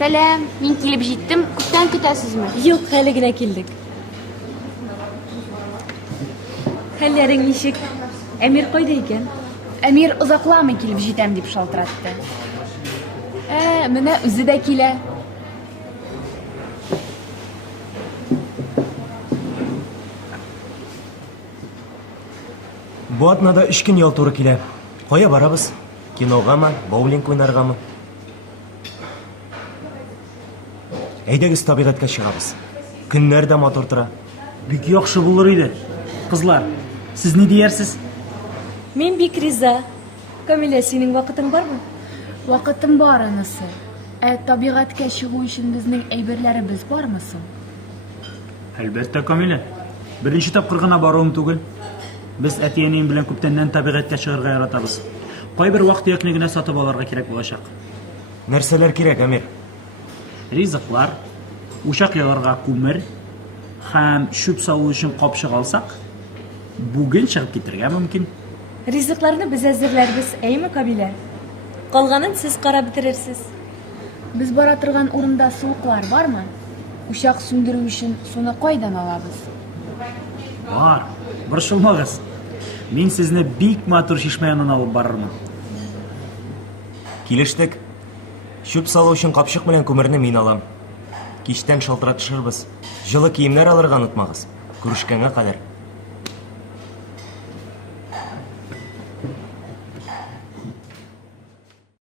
Сәлем, мин килеп җиттем. Күптән көтәсезме? Юк, әле генә килдек. Хәлләрең ничек? Әмир кайда икән? Әмир озакламый килеп җитәм дип шалтыратты. Менә үзе дә килә. Бу атнада 3 көн ял туры килә. Кая барабыз? Киногамы, боулинг уйнаргамы? Әйдәгез табигатькә чыгабыз. Көннәр дә матур тора. Бик яхшы булыр иде. Кызлар, сез ни диярсез? Мин бик риза. Камилә, синең вакытың бармы? Вакытым бар анысы. Табигатькә чыгу өчен безнең әйберләребез бармы соң? Әлбәттә, Камилә. Беренче тапкыр гына баруым түгел. Без әтиәнем белән күптәннән табигатькә чыгарга яратабыз. Кайбер вак-төякне генә сатып алырга кирәк булачак. Нәрсәләр кирәк, Әмир? Ризыклар, учак яларга күмер һәм шүп салу өчен капчык алсак, бүген чыгып китәргә мөмкин. Ризыкларны без әзерләрбез, әйме, Камилә? Калганын сез карап бетерерсез. Без бара торган урында суыклар бармы? Учак сүндерү өчен суны кайдан алабыз? Бар, борчылмагыз. Мин сезне бик матур чишмә янына алып барырмын. Килештек. Шүп салу өчен капчык белән күмерне мин алам. Кичтән шалтыратышырбыз. Җылы киемнәр алырга онытмагыз. Күрешкәнгә кадәр.